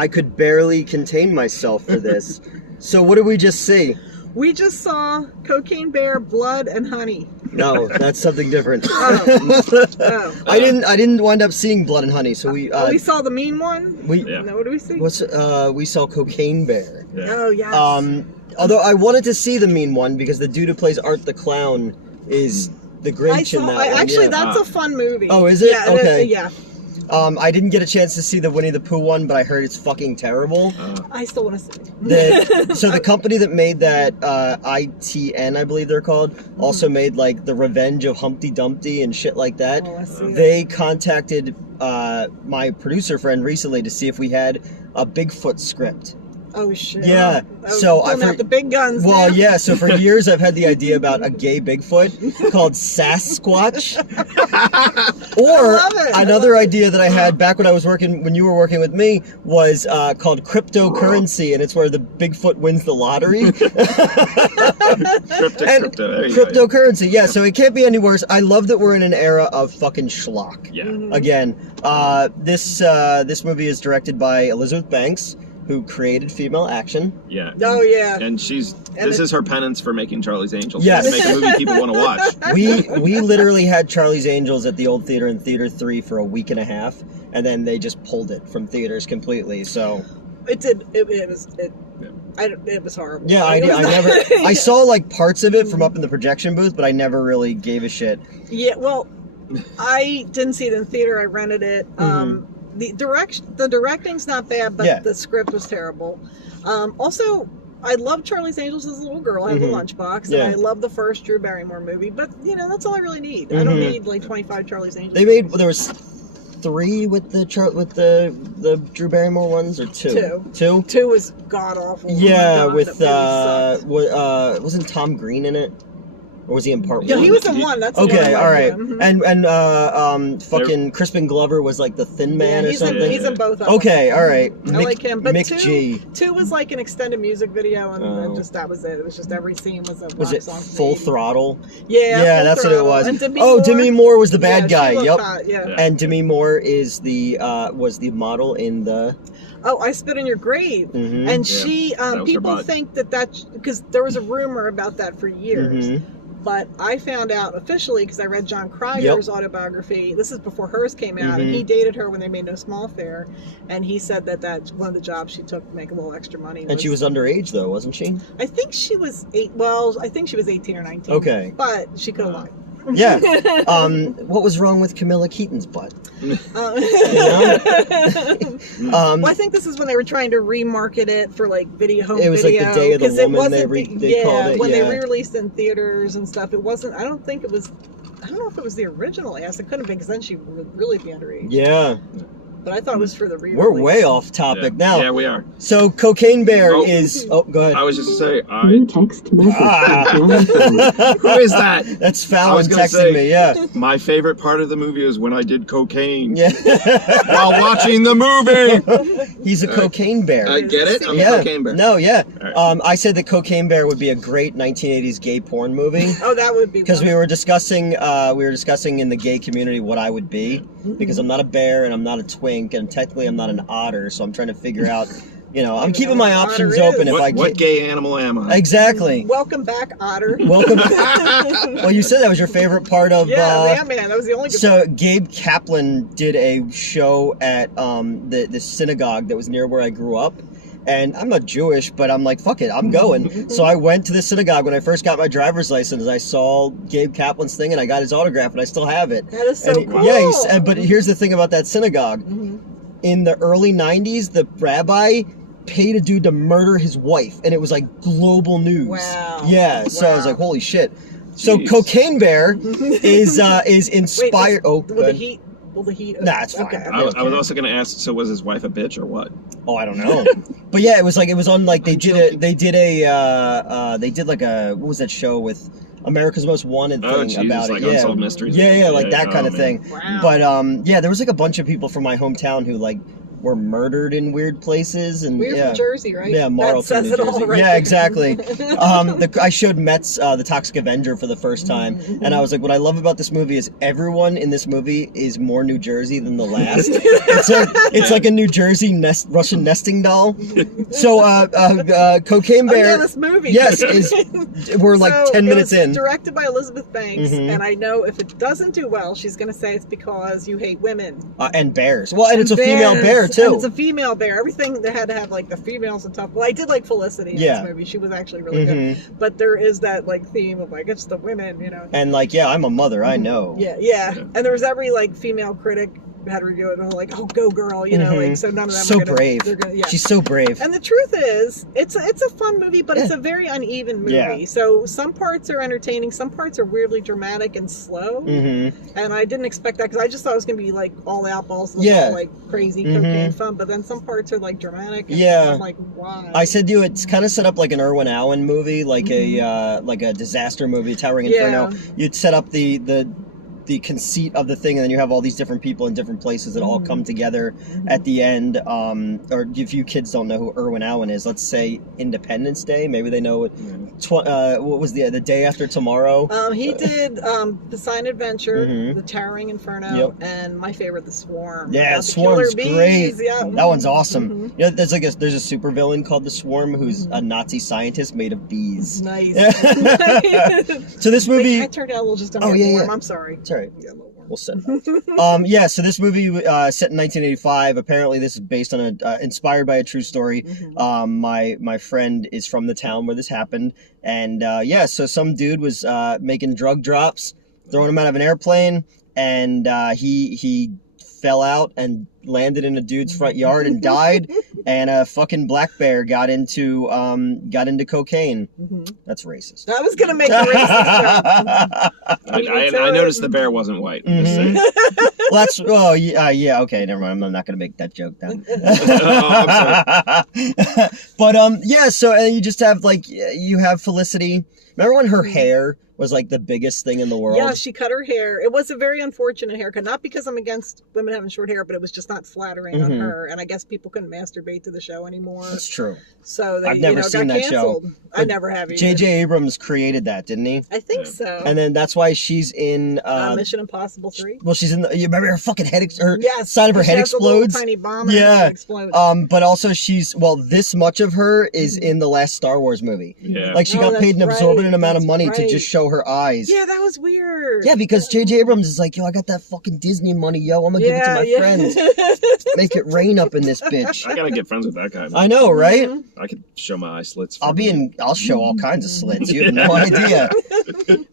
I could barely contain myself for this. So what did we just see? We just saw Cocaine Bear, Blood, and Honey. No, that's something different. Oh. I didn't wind up seeing Blood and Honey, so we we saw the mean one. No, what do we see? We saw Cocaine Bear. Yeah. Oh yes. Although I wanted to see the mean one because the dude who plays Art the Clown is the Grinch in that one. Actually, yeah. That's a fun movie. Oh, is it? Yeah, okay. Yeah. I didn't get a chance to see the Winnie the Pooh one, but I heard it's fucking terrible. I still want to see it. So the company that made that, ITN, I believe they're called, also made like The Revenge of Humpty Dumpty and shit like that. Oh, I see They contacted my producer friend recently to see if we had a Bigfoot script. Oh shit. Yeah. So I've got the big guns. Well, now. yeah. So for years I've had the idea about a gay Bigfoot called Sasquatch. Or another idea that I had back when you were working with me was called cryptocurrency, and it's where the Bigfoot wins the lottery. Cryptocurrency. Yeah. So it can't be any worse. I love that we're in an era of fucking schlock. Yeah. Again, this movie is directed by Elizabeth Banks, who created Female Action. Yeah. Oh yeah. And this is her penance for making Charlie's Angels. Yes. Make a movie people want to watch. We literally had Charlie's Angels at the old theater in Theater 3 for a week and a half, and then they just pulled it from theaters completely. So it was horrible. yeah, I saw like parts of it from up in the projection booth, but I never really gave a shit. Yeah, well, I didn't see it in theater. I rented it. The directing's not bad, but the script was terrible. Also, I love Charlie's Angels as a little girl. I have the lunchbox, and I love the first Drew Barrymore movie. But that's all I really need. I don't need like 25 Charlie's Angels. There was 3 with the Drew Barrymore ones, or 2? 2. 2 was god awful. Yeah, oh with wasn't Tom Green in it? Or was he in part 1? Yeah, he was in 1. That's okay. All right. And fucking Crispin Glover was like the Thin Man or something. He's in both of them. Okay. All right. I like him. But Mick G. 2 was like an extended music video, and that was it. It was just every scene was a rock Was it song Full theme. Throttle? Yeah. That's Throttle. what it was. And Demi Moore was the bad guy. She Yep. looked hot, yeah. And Demi Moore is was the model in the. Oh, I Spit in Your Grave. And she, people think that because there was a rumor about that for years. But I found out officially because I read John Crier's autobiography. This is before hers came out, and he dated her when they made No Small Affair, and he said that that's one of the jobs she took to make a little extra money. And she was underage, though, wasn't she? I think she was 8. Well, I think she was 18 or 19. Okay, but she could have lied. Yeah. What was wrong with Camilla Keaton's butt? Well, I think this is when they were trying to remarket it for like home video. It was like the Day of the Woman. They called it. When they re-released in theaters and stuff, it wasn't. I don't know if it was the original Ass. It couldn't have been because then she would really be underage. Yeah. But I thought it was for the re-release. We're way off topic now. Yeah, we are. So Cocaine Bear is. Oh, go ahead. I was just to say. New text message. Who is that? That's Fallon texting me. Yeah. My favorite part of the movie is when I did cocaine. Yeah. While watching the movie. He's a cocaine bear. I get it. I'm a cocaine bear. No, yeah. Right. I said that Cocaine Bear would be a great 1980s gay porn movie. Oh, that would be. Because we were discussing in the gay community what I would be, because I'm not a bear and I'm not a twink and technically I'm not an otter, so I'm trying to figure out. I'm keeping my options open. What gay animal am I? Exactly. Welcome back, Otter. Welcome. Well, you said that was your favorite part of. Yeah, man, that was the only. Good part. Gabe Kaplan did a show at the synagogue that was near where I grew up. And I'm not Jewish, but I'm like, fuck it, I'm going. So I went to the synagogue when I first got my driver's license. I saw Gabe Kaplan's thing, and I got his autograph, and I still have it. That is so cool. Yeah, but here's the thing about that synagogue. In the early 90s, the rabbi paid a dude to murder his wife, and it was like global news. Wow. Yeah, so I was like, holy shit. So Cocaine Bear is inspired. Will the heat? Nah, it's fine. Okay. I was also going to ask. So was his wife a bitch or what? Oh, I don't know. But yeah, it was on like they did like a what was that show with America's Most Wanted thing about like it? Unsolved Mysteries. Yeah, like that kind of thing. Wow. But there was like a bunch of people from my hometown who like were murdered in weird places. And we're from Jersey, right? Yeah, Marlton, that says New it all Jersey. right Yeah, there. exactly. I showed Metz The Toxic Avenger for the first time, and I was like, what I love about this movie is everyone in this movie is more New Jersey than the last. It's like a New Jersey Russian nesting doll. So Cocaine Bear. Oh, yeah, this movie. Yes, we're like 10 minutes in. Directed by Elizabeth Banks, and I know if it doesn't do well, she's going to say it's because you hate women and bears. Well, and it's a female bear too. And it's a female bear. Everything that had to have like the females and tough. Well, I did like Felicity in this movie. She was actually really good. But there is that like theme of like it's the women, you know. And like, yeah, I'm a mother. I know. Yeah. And there was every like female critic had to review it and like, oh, go girl, you know, like, so none of them so are gonna, brave. She's so brave. And the truth is, it's a fun movie, but it's a very uneven movie. Yeah. So some parts are entertaining, some parts are weirdly dramatic and slow. And I didn't expect that because I just thought it was gonna be like all out balls, like crazy cocaine fun. But then some parts are like dramatic. And I'm like, why? I said to you, it's kind of set up like an Irwin Allen movie, like a disaster movie, Towering Inferno. You'd set up the conceit of the thing, and then you have all these different people in different places that all come together at the end. Or if you kids don't know who Irwin Allen is, let's say Independence Day. Maybe they know it. What was the Day After Tomorrow? He did The Sign Adventure, The Towering Inferno, and my favorite, The Swarm. Yeah, Swarm's great. That one's awesome. You know, there's a supervillain called the Swarm who's a Nazi scientist made of bees. Nice. So this movie. I turned out a little just on I'm sorry. Sorry. We'll set it up. So this movie set in 1985. Apparently, this is based on inspired by a true story. My friend is from the town where this happened, and so some dude was making drug drops, throwing them out of an airplane, and he fell out and landed in a dude's front yard and died, and a fucking black bear got into cocaine. That's racist. I was gonna make a racist joke. I noticed the bear wasn't white. Well, that's okay, never mind. I'm not gonna make that joke now. But so you just have you have Felicity. Remember when her hair was like the biggest thing in the world? Yeah, she cut her hair. It was a very unfortunate haircut. Not because I'm against women having short hair, but it was just not flattering on her. And I guess people couldn't masturbate to the show anymore. That's true. So they I've never seen got that canceled. show. I never have either. J.J. Abrams created that, didn't he? I think so. And then that's why she's in Mission Impossible 3. Well, she's in you remember her fucking head yes, side of her head explodes? Tiny bomb and it explodes. But also this much of her is in the last Star Wars movie. Yeah. Like she got paid an exorbitant amount of money to just show her eyes. Yeah, that was weird. Yeah, because J.J. Abrams is like, yo, I got that fucking Disney money, yo. I'm gonna give it to my friends. Make it rain up in this bitch. I gotta get friends with that guy, man. I know, right? I could show my eye slits. I'll show all kinds of slits. You have no idea.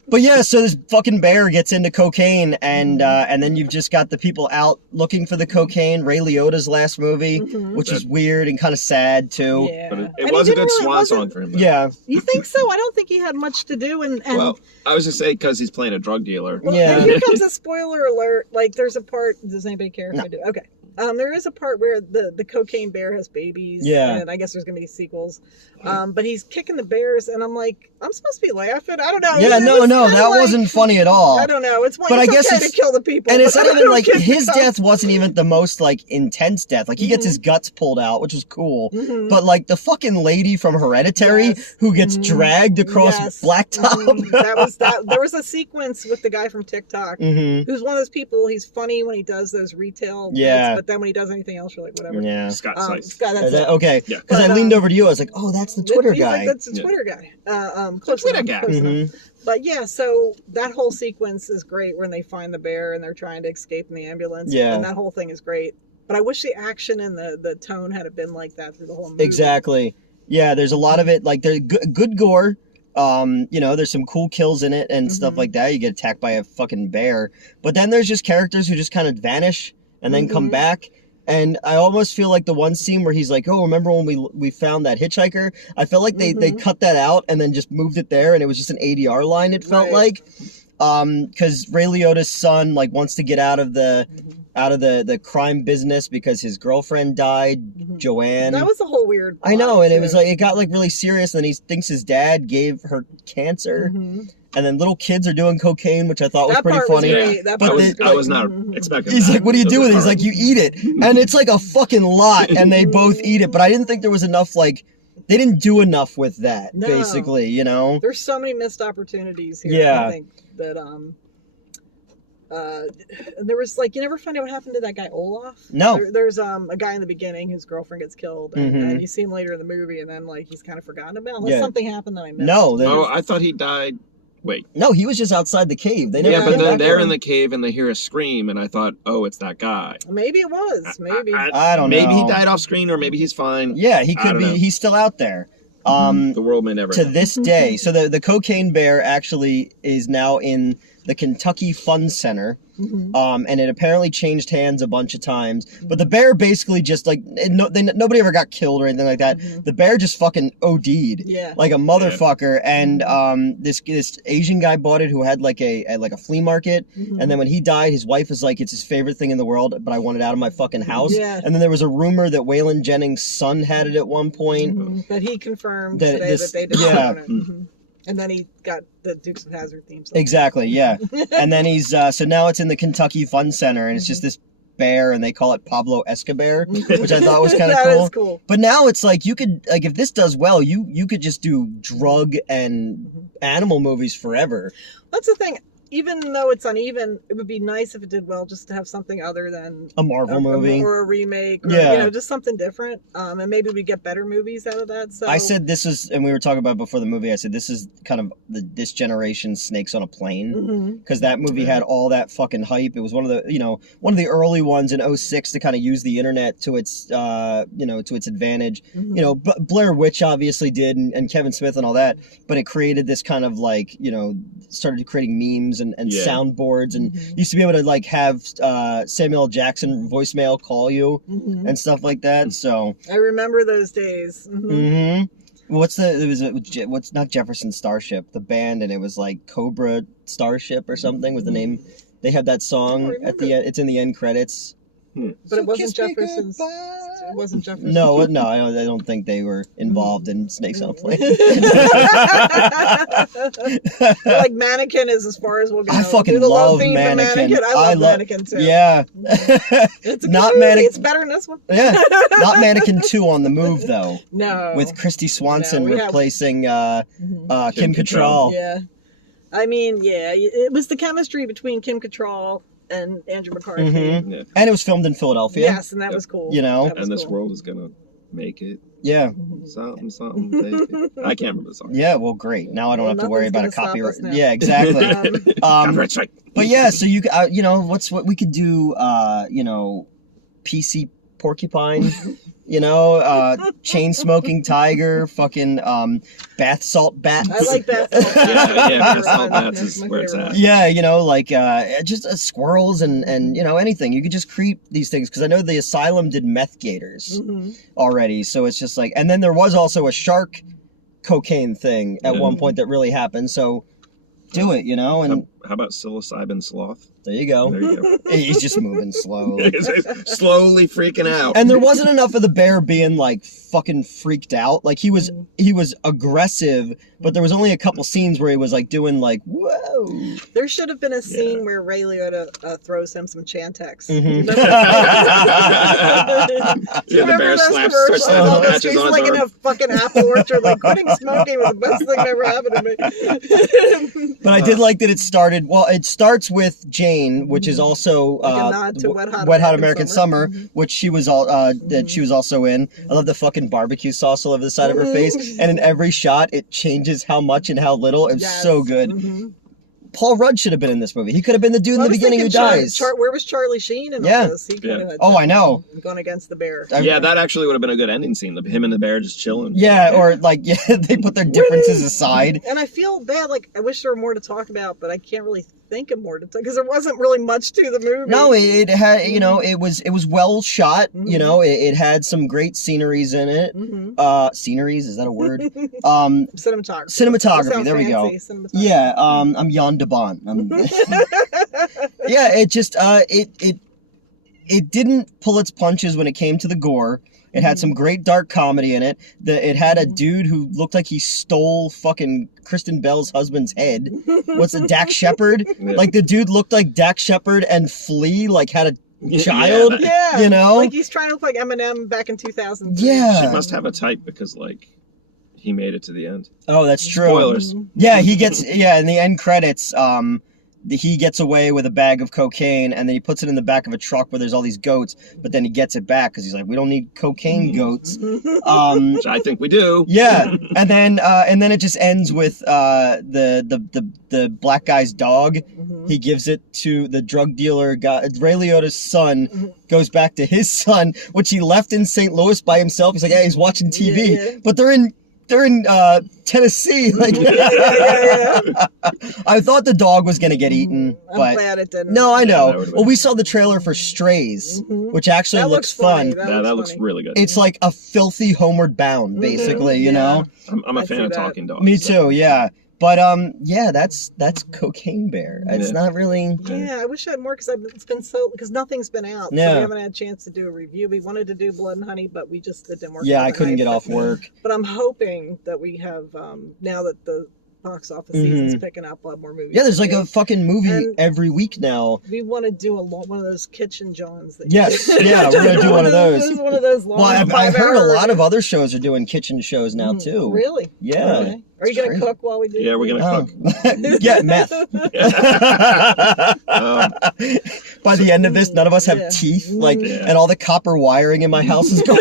But yeah, so this fucking bear gets into cocaine, and then you've just got the people out looking for the cocaine. Ray Liotta's last movie, which is weird and kind of sad too. Yeah. But it was a good swan song for him, though. Yeah. You think so? I don't think he had much to do. And well, I was just saying because he's playing a drug dealer. Well, yeah. Here comes a spoiler alert. Like, there's a part. Does anybody care if I do? Okay. There is a part where the cocaine bear has babies. Yeah. And I guess there's gonna be sequels. But he's kicking the bears, and I'm like, I'm supposed to be laughing. I don't know. Yeah, no, that wasn't funny at all. I don't know. It's but I guess okay to kill the people. And it's not even like his death wasn't even the most like intense death. Like he gets his guts pulled out, which was cool. But like the fucking lady from Hereditary who gets dragged across blacktop. That. There was a sequence with the guy from TikTok who's one of those people. He's funny when he does those retail. Yeah. But then when he does anything else, you're like, whatever. Yeah. Scott Seiss. Scott, that's it. Okay. Because I leaned over to you. I was like, oh, that's the Twitter He's guy. Like, that's the Twitter guy. Close Twitter enough, guy. close enough. But yeah, so that whole sequence is great when they find the bear and they're trying to escape in the ambulance. Yeah. And that whole thing is great. But I wish the action and the tone had been like that through the whole movie. Exactly. Yeah, there's a lot of it. Like, there's good gore. There's some cool kills in it and stuff like that. You get attacked by a fucking bear. But then there's just characters who just kind of vanish and then come back. And I almost feel like the one scene where he's like, oh, remember when we found that hitchhiker? I felt like they cut that out and then just moved it there, and it was just an ADR line, it felt like. Because Ray Liotta's son, like, wants to get out of the out of the crime business because his girlfriend died, Joanne. That was a whole weird plot, I know, and too. it was like, it got like really serious, and he thinks his dad gave her cancer. And then little kids are doing cocaine, which I thought was pretty funny. I was not expecting He's that. like, what do you do with it? He's like, you eat it. And it's like a fucking lot, and they both eat it. But I didn't think there was enough, like, they didn't do enough with that, basically, you know? There's so many missed opportunities here. Yeah. I think that, there was, like, you never find out what happened to that guy Olaf? No. There's a guy in the beginning whose girlfriend gets killed, and you see him later in the movie, and then, like, he's kind of forgotten about. Unless something happened that I missed. No. Oh, I thought he died. Wait. No, he was just outside the cave. They never but then they're in the cave and they hear a scream, and I thought, oh, it's that guy. Maybe it was. Maybe. I don't know. Maybe he died off screen, or maybe he's fine. Yeah, he could be. He's still out there. The world may never to know. this day. So the cocaine bear actually is now in the Kentucky Fun Center. And it apparently changed hands a bunch of times. But the bear basically just like nobody ever got killed or anything like that. The bear just fucking OD'd, like a motherfucker. And this Asian guy bought it who had like a flea market. And then when he died, his wife was like, "It's his favorite thing in the world, but I want it out of my fucking house." And then there was a rumor that Waylon Jennings' son had it at one point. That he confirmed that they did it. And then he got the Dukes of Hazzard theme song. Exactly, yeah. And then he's so now it's in the Kentucky Fun Center, and it's just this bear, and they call it Pablo Escobar, which I thought was kind of cool. Is cool. But now it's like you could, like, if this does well, you could just do drug and animal movies forever. That's the thing. Even though it's uneven, it would be nice if it did well just to have something other than a Marvel movie or a remake, or just something different. And maybe we get better movies out of that. So I said this is, and we were talking about before the movie, I said this is kind of this generation's Snakes on a Plane, because that movie had all that fucking hype. It was one of the early ones in 2006 to kind of use the internet to its to its advantage. Blair Witch obviously did, and Kevin Smith and all that, but it created this kind of like, started creating memes and soundboards, and used to be able to like have Samuel L. Jackson voicemail call you and stuff like that. So I remember those days. What's not Jefferson Starship, the band, and it was like Cobra Starship or something was the name. They have that song at the end. It's in the end credits. But it wasn't Jefferson's. It wasn't Jefferson. No, I don't think they were involved in Snakes on a Plane. Like Mannequin is as far as we'll go. I fucking love Mannequin. I love Mannequin too. Yeah. It's a good movie. It's better than this one. Yeah. Not Mannequin 2 on the move though. No. With Christy Swanson replacing Kim Cattrall. Yeah. I mean, it was the chemistry between Kim Cattrall and Andrew McCarthy. And it was filmed in Philadelphia. Yes, and that was cool. And this world is gonna make it. Yeah. Something. I can't remember the song. Yeah, well, great. Now I don't have to worry about a copyright. Yeah, exactly. Copyright strike. But yeah, so you what we could do, PC Porcupine, chain smoking tiger, fucking bath salt bats. I like bath salt. Bath salt bats is where it's at. Yeah, just squirrels and anything. You could just create these things, because I know the Asylum did meth gators already, so it's just like, and then there was also a shark cocaine thing at one point that really happened. So do it, and how about psilocybin sloth? There you go. He's just moving slowly. Slowly freaking out. And there wasn't enough of the bear being like fucking freaked out. Like he was aggressive, but there was only a couple scenes where he was like doing like, whoa. There should have been a scene where Ray Liotta throws him some Chantix. The bear starts slapping patches on his like in a fucking apple orchard, like quitting smoking was the best thing that ever happened to me. But I did like that it started with Jane, which is also like a nod to Wet Hot American Summer, which she was also in. I love the fucking barbecue sauce all over the side of her face, and in every shot it changes how much and how little. It's so good. Paul Rudd should have been in this movie. He could have been the dude in the beginning who dies. Where was Charlie Sheen in all this? He could have I know. Gone against the bear. That actually would have been a good ending scene. Him and the bear just chilling. Yeah, or like they put their differences aside. And I feel bad. Like I wish there were more to talk about, but I can't really think of more to talk, because there wasn't really much to the movie. No, it had it was well shot. It had some great sceneries in it. Sceneries, is that a word? Cinematography. There we go. Yeah. I'm Jan de Bont. Yeah. It just it didn't pull its punches when it came to the gore. It had some great dark comedy in it. It had a dude who looked like he stole fucking Kristen Bell's husband's head. What's it, Dak Shepard? Yeah. Like the dude looked like Dak Shepard and Flea like had a child. Yeah, you know, like he's trying to look like Eminem back in 2000. Yeah, she must have a type because like he made it to the end. Oh, that's true. Spoilers. Yeah, he gets in the end credits. He gets away with a bag of cocaine, and then he puts it in the back of a truck where there's all these goats. But then he gets it back because he's like, "We don't need cocaine goats." Which I think we do. Yeah, and then it just ends with the black guy's dog. He gives it to the drug dealer guy. Ray Liotta's son goes back to his son, which he left in St. Louis by himself. He's like, "Hey, he's watching TV," but they're in Tennessee. Like, I thought the dog was gonna get eaten, but I'm glad it didn't. No, I know. Yeah, well, we saw the trailer for Strays, which actually looks fun. That looks really good. It's like a filthy Homeward Bound, basically. You know. I'm a fan of talking dogs. Me too. Yeah. But yeah, that's Cocaine Bear. It's not really. Yeah, I wish I had more because nothing's been out. Yeah. So we haven't had a chance to do a review. We wanted to do Blood and Honey, but it didn't work. Yeah, I couldn't get off work. But I'm hoping that we have now that the box office season's picking up, we'll have more movies. Yeah, there's like a fucking movie every week now. We want to do one of those kitchen Johns. Yes, yeah, we're gonna do one of those. One of those long. Well, I've heard a lot of other shows are doing kitchen shows now too. Really? Yeah. Okay. Are you gonna cook while we do? Yeah, we're gonna cook. Yeah, meth. By the end of this, none of us have teeth, and all the copper wiring in my house is gone.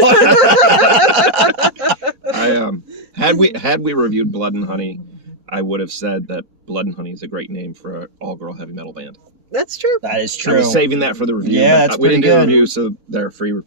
Had we reviewed Blood and Honey, I would have said that Blood and Honey is a great name for an all-girl heavy metal band. That's true. That is true. I was saving that for the review. Yeah, that's we pretty didn't do a good. review, so they're free.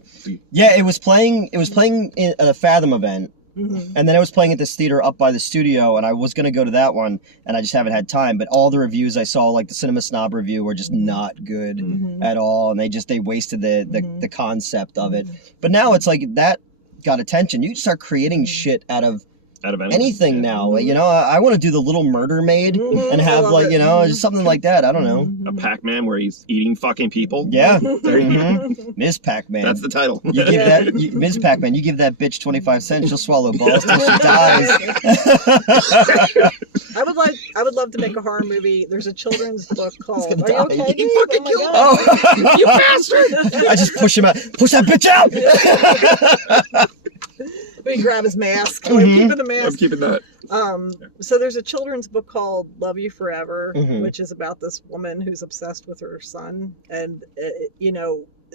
Yeah, it was playing at a Fathom event. And then I was playing at this theater up by the studio, and I was going to go to that one, and I just haven't had time. But all the reviews I saw, like the Cinema Snob review, were just not good at all, and they wasted the concept of it. But now it's like that got attention. You can start creating shit out of anything now. You know, I want to do the Little Murder Maid and have just something like that. I don't know. A Pac-Man where he's eating fucking people. Yeah. There you go. Ms. Pac-Man. That's the title. You give that Ms. Pac-Man. You give that bitch 25 cents. She'll swallow balls till she dies. I would love to make a horror movie. There's a children's book called. Are you die. okay? You fucking killed him. Oh, You bastard! I just push him out. Push that bitch out. We grab his mask. I'm keeping the mask. I'm keeping that. So there's a children's book called Love You Forever, which is about this woman who's obsessed with her son, and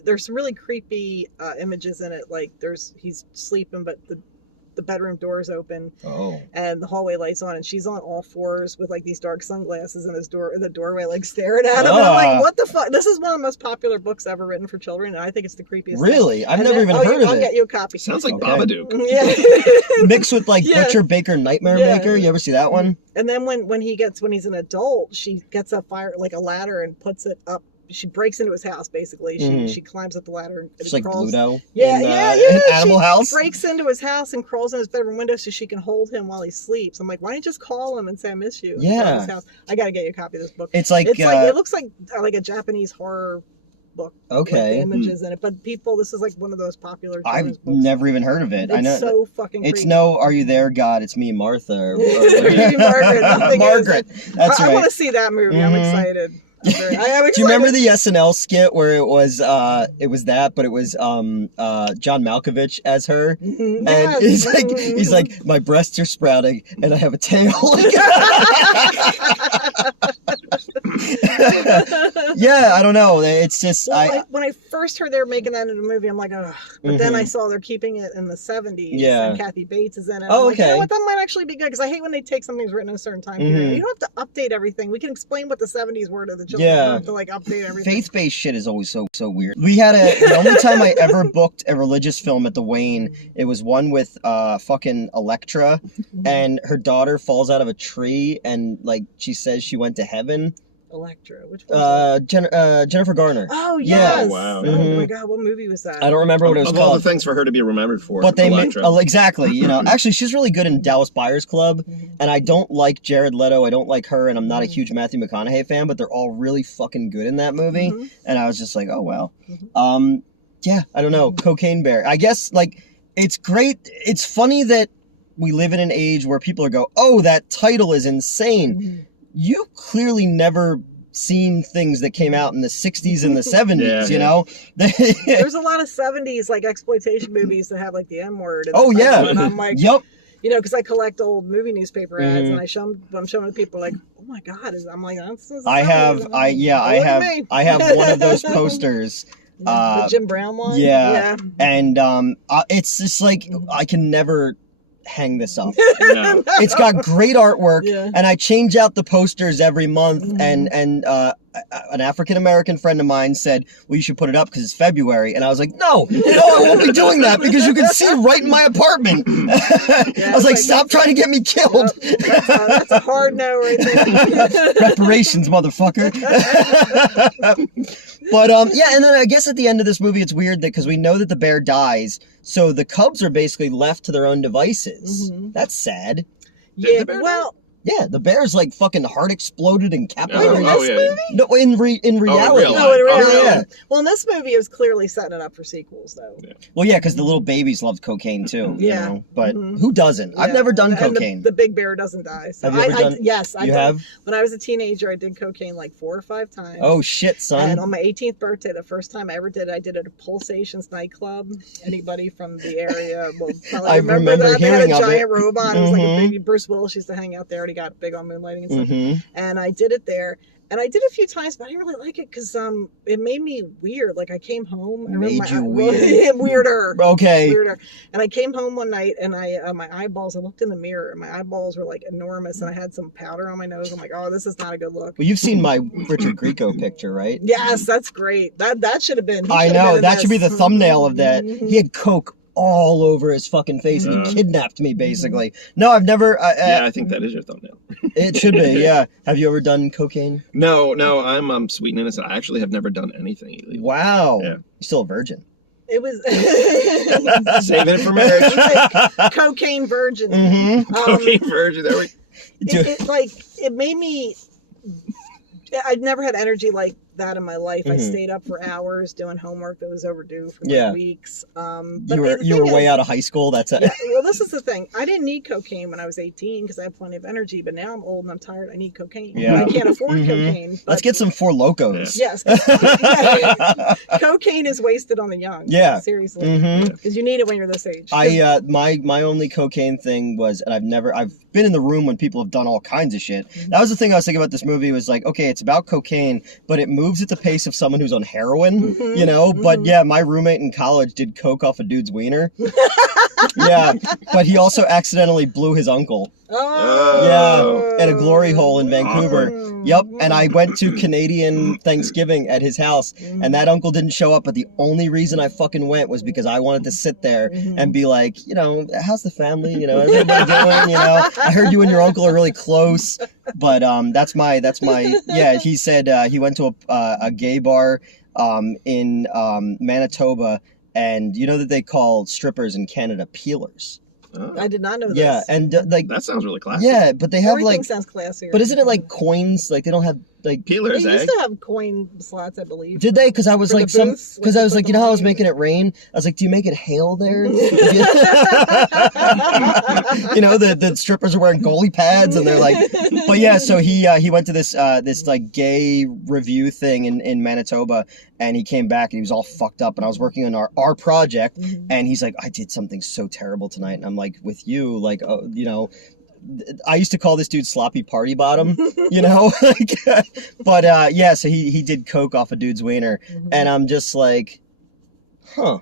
there's some really creepy images in it. Like he's sleeping, but the bedroom door's open, and the hallway lights on, and she's on all fours with like these dark sunglasses in the doorway, like staring at him. And I'm like, what the fuck? This is one of the most popular books ever written for children, and I think it's the creepiest. Really? thing. I've never even heard of it. I'll get you a copy. Sounds like Babadook. Yeah. Mixed with like Butcher Baker Nightmare Maker. You ever see that one? And then when he's an adult, she gets a ladder and puts it up. She breaks into his house, basically. She climbs up the ladder and Just like crawls. Bluto. Yeah. In Animal House. She breaks into his house and crawls in his bedroom window so she can hold him while he sleeps. I'm like, why don't you just call him and say I miss you? Yeah. His house. I gotta get you a copy of this book. It's like it looks like a Japanese horror book. Okay. With the images in it, but this is like one of those popular. I've books. never even heard of it. It's I know. So fucking. It's creepy. no. Are you there, God? It's me, Martha. Margaret. Margaret. That's right. I want to see that movie. I'm excited. I'm excited. Do you remember the SNL skit where it was that, but it was John Malkovich as her, and he's like, my breasts are sprouting and I have a tail. Yeah, I don't know. It's just when I first heard they were making that into a movie, I'm like, ugh. But then I saw they're keeping it in the 70s. Yeah. And Kathy Bates is in it. Oh, I'm like, you know okay. what? That might actually be good because I hate when they take something that's written in a certain time period. You don't have to update everything. We can explain what the 70s were to the children. You don't have to like update everything. Faith-based shit is always so weird. We had the only time I ever booked a religious film at the Wayne, it was one with fucking Electra, and her daughter falls out of a tree and like she says she went to heaven. Electra. Which one? Jennifer Garner. Oh yes. Oh, wow. Oh my God, what movie was that? I don't remember what it was of called. all the things for her to be remembered for, But they Electra. exactly, you know. Actually, she's really good in Dallas Buyers Club, and I don't like Jared Leto. I don't like her, and I'm not a huge Matthew McConaughey fan. But they're all really fucking good in that movie, and I was just like, oh wow. Yeah, I don't know. Cocaine Bear. I guess like it's great. It's funny that we live in an age where people are go, oh, that title is insane. You clearly never seen things that came out in the 60s and the 70s, you know? There's a lot of 70s like exploitation movies that have like the M word. Oh, yeah. And I'm like, yep. You know, because I collect old movie newspaper ads and I'm showing to people like, oh my God, I'm like, that's I have one of those posters. The Jim Brown one? Yeah. And it's just like, I can never hang this up. No. It's got great artwork, and I change out the posters every month. And an African American friend of mine said, "Well, you should put it up because it's February." And I was like, "No, I won't be doing that because you can see right in my apartment." I was like, "Stop trying to get me killed." That's a hard no right there. Reparations, motherfucker. But yeah, and then I guess at the end of this movie, it's weird that because we know that the bear dies, so the cubs are basically left to their own devices. That's sad. Yeah, well. Yeah, the bear's like fucking heart exploded and capillaries. Movie? No, in reality. In reality. Yeah. Well, in this movie, it was clearly setting it up for sequels, though. Yeah. Well, yeah, because the little babies loved cocaine too. You know? But who doesn't? Yeah. I've never done cocaine. The big bear doesn't die. So have you ever done? Yes, I have. When I was a teenager, I did cocaine like 4 or 5 times. Oh shit, son! And on my 18th birthday, the first time I ever did it, I did it at Pulsations nightclub. Anybody from the area will probably remember that. They had a giant robot. It was like a big Bruce Willis used to hang out there, and he got big on Moonlighting and stuff. And I did it there. And I did a few times, but I didn't really like it because it made me weird. Like I came home, weirder. Okay. Weirder. And I came home one night, and my eyeballs. I looked in the mirror, and my eyeballs were like enormous, and I had some powder on my nose. I'm like, oh, this is not a good look. Well, you've seen my Richard Grieco picture, right? Yes, that's great. That should have been. I know that should be the thumbnail of that. He had coke all over his fucking face, and he kidnapped me basically. No, I've never. Yeah, I think that is your thumbnail. It should be. Yeah. Have you ever done cocaine? No. I'm sweet and innocent. I actually have never done anything illegal. Wow. Yeah. You're still a virgin. It was save it for marriage. Like cocaine virgin. Cocaine virgin. There we. It made me. I'd never had energy like that in my life. I stayed up for hours doing homework that was overdue for weeks. You were way out of high school. That's it. Yeah, well, this is the thing. I didn't need cocaine when I was 18 because I had plenty of energy. But now I'm old and I'm tired. I need cocaine. Yeah. I can't afford cocaine. Let's get some Four Locos. Yes. Cocaine is wasted on the young. Yeah. Seriously. Because you need it when you're this age. My only cocaine thing was, and I've been in the room when people have done all kinds of shit. That was the thing I was thinking about this movie was like, okay, it's about cocaine, but it moves at the pace of someone who's on heroin, you know? But yeah, my roommate in college did coke off a dude's wiener. Yeah, but he also accidentally blew his uncle. Yeah, at a glory hole in Vancouver. Yep, and I went to Canadian Thanksgiving at his house, and that uncle didn't show up, but the only reason I fucking went was because I wanted to sit there and be like, you know, how's the family? You know, how's everybody doing? You know, I heard you and your uncle are really close. But that's my yeah, he said he went to a gay bar in Manitoba, and you know that they call strippers in Canada peelers. Oh. I did not know this. Yeah, and like that sounds really classy. Yeah, but they have Everything like sounds classier. But isn't it like coins? Like they don't have like peelers. They used to have coin slots, I believe. Did they? Because I was like because I was like, you know how I was making it rain? I was like, do you make it hail there? You know, the strippers are wearing goalie pads, and they're like, but yeah. So he went to this like gay review thing in Manitoba, and he came back and he was all fucked up. And I was working on our project, and he's like, I did something so terrible tonight, and I'm like, with you, like, oh, you know. I used to call this dude sloppy party bottom, you know, but yeah, so he did coke off a dude's wiener, and I'm just like, huh.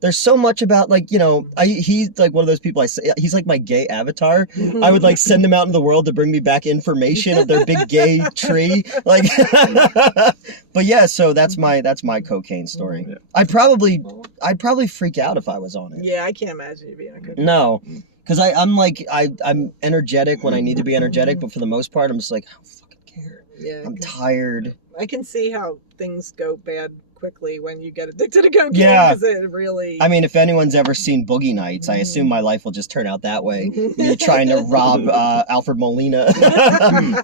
There's so much about like, you know, he's like one of those people he's like my gay avatar. I would like send him out in the world to bring me back information of their big gay tree. Like, but yeah, so that's my cocaine story. Yeah. I'd probably freak out if I was on it. Yeah, I can't imagine you being on cocaine. No. Because I'm like, I'm energetic when I need to be energetic, but for the most part, I'm just like, I don't fucking care. Yeah. I'm tired. I can see how things go bad quickly when you get addicted to cocaine. Yeah. Because it really... I mean, if anyone's ever seen Boogie Nights, I assume my life will just turn out that way. Me trying to rob Alfred Molina.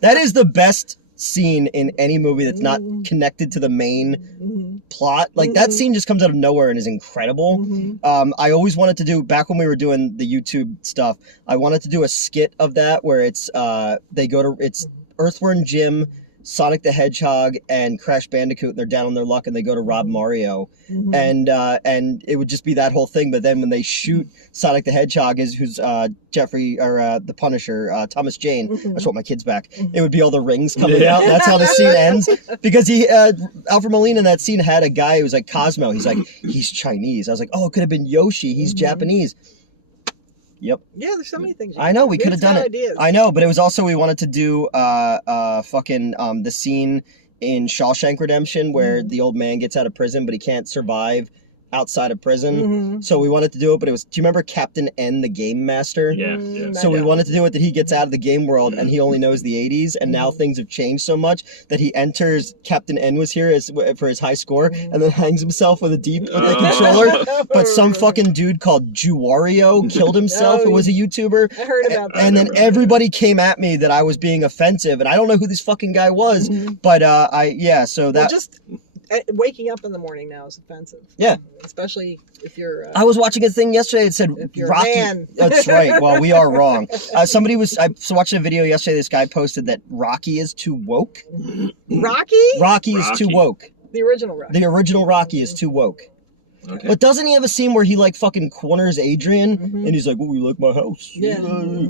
That is the best scene in any movie that's not connected to the main plot. Like, that scene just comes out of nowhere and is incredible. I always wanted to do, back when we were doing the YouTube stuff, I wanted to do a skit of that where it's, it's Earthworm Jim, Sonic the Hedgehog, and Crash Bandicoot, and they're down on their luck and they go to rob Mario. And it would just be that whole thing. But then when they shoot Sonic the Hedgehog, who's Jeffrey, or the Punisher, Thomas Jane, I just want my kids back. It would be all the rings coming out. That's how the scene ends. Because Alfred Molina in that scene had a guy who was like Cosmo. He's like, he's Chinese. I was like, oh, it could have been Yoshi. He's Japanese. Yep. Yeah, there's so many things. I know, we could have done it. Ideas. I know, but it was also, we wanted to do the scene in Shawshank Redemption where the old man gets out of prison, but he can't survive outside of prison. So we wanted to do it, but it was, do you remember Captain N, the Game Master? Yeah. So we wanted to do it that he gets out of the game world and he only knows the 80s, and now things have changed so much that he enters Captain N was here for his high score and then hangs himself with a controller. But some fucking dude called Juwario killed himself, who was a YouTuber. I heard about that. And then everybody came at me that I was being offensive, and I don't know who this fucking guy was, but so that... Well, just waking up in the morning now is offensive. Yeah. Especially if you're... I was watching a thing yesterday that said Rocky... Man. That's right. Well, we are wrong. I was watching a video yesterday, this guy posted that Rocky is too woke. Rocky? Rocky is too woke. The original Rocky. The original Rocky is too woke. Okay. But doesn't he have a scene where he like fucking corners Adrian and he's like, oh, you like my house? Yeah.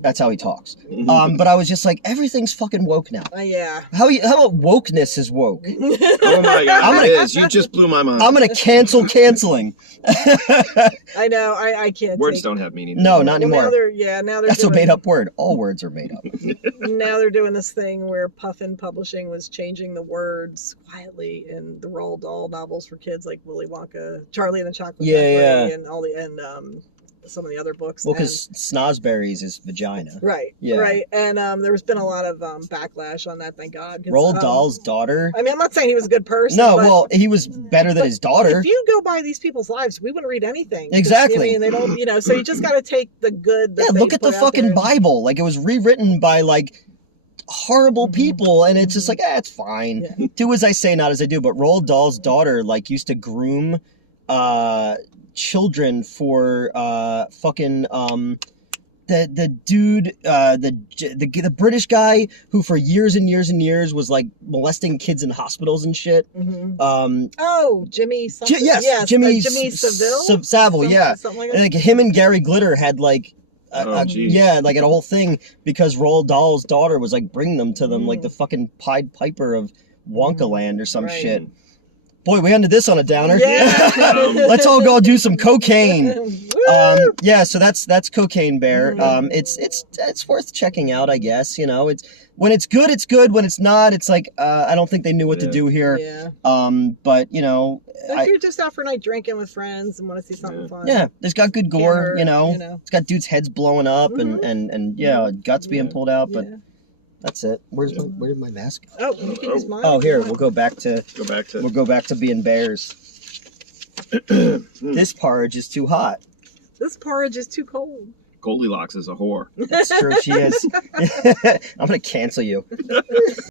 That's how he talks. But I was just like, everything's fucking woke now. Yeah. How about wokeness is woke? Oh my God, it is. You just blew my mind. I'm gonna cancel canceling. I know. I can't. Words don't have meaning. No, not anymore. Now they're That's a made up word. All words are made up. Now they're doing this thing where Puffin Publishing was changing the words quietly in the Roald Dahl novels for kids, like Willy Wonka, Charlie and the Chocolate Factory, and all some of the other books. Well, because snozberries is vagina. Right. Yeah. Right. And there's been a lot of backlash on that, thank God. Roald Dahl's daughter. I mean, I'm not saying he was a good person. No, well, he was better than his daughter. If you go by these people's lives, we wouldn't read anything. Exactly. I mean, they don't, so you just got to take the good. Yeah, look at the fucking Bible. Like, it was rewritten by, like, horrible people, and it's just like, it's fine. Yeah. Do as I say, not as I do. But Roald Dahl's daughter, like, used to groom children for fucking the dude, the British guy who for years and years and years was like molesting kids in hospitals and shit. Jimmy something. Yes, Jimmy Savile. Savile, yeah. Something like that. And like him and Gary Glitter had like like a whole thing because Roald Dahl's daughter was like bringing them to them like the fucking Pied Piper of Wonkaland or some shit. Boy, we ended this on a downer. Yeah. Let's all go do some cocaine. So that's Cocaine Bear. It's worth checking out, I guess. You know, it's when it's good, it's good. When it's not, it's like I don't think they knew what to do here. Yeah. But you know, if you're just out for a night drinking with friends and want to see something fun. Yeah, there's got good gore. You know, it's got dudes' heads blowing up and guts being pulled out, but. That's it. Where did my mask go? Oh, you can use mine. Oh, here we'll go back to being bears. This porridge is too hot. This porridge is too cold. Goldilocks is a whore. That's true. She is. I'm gonna cancel you.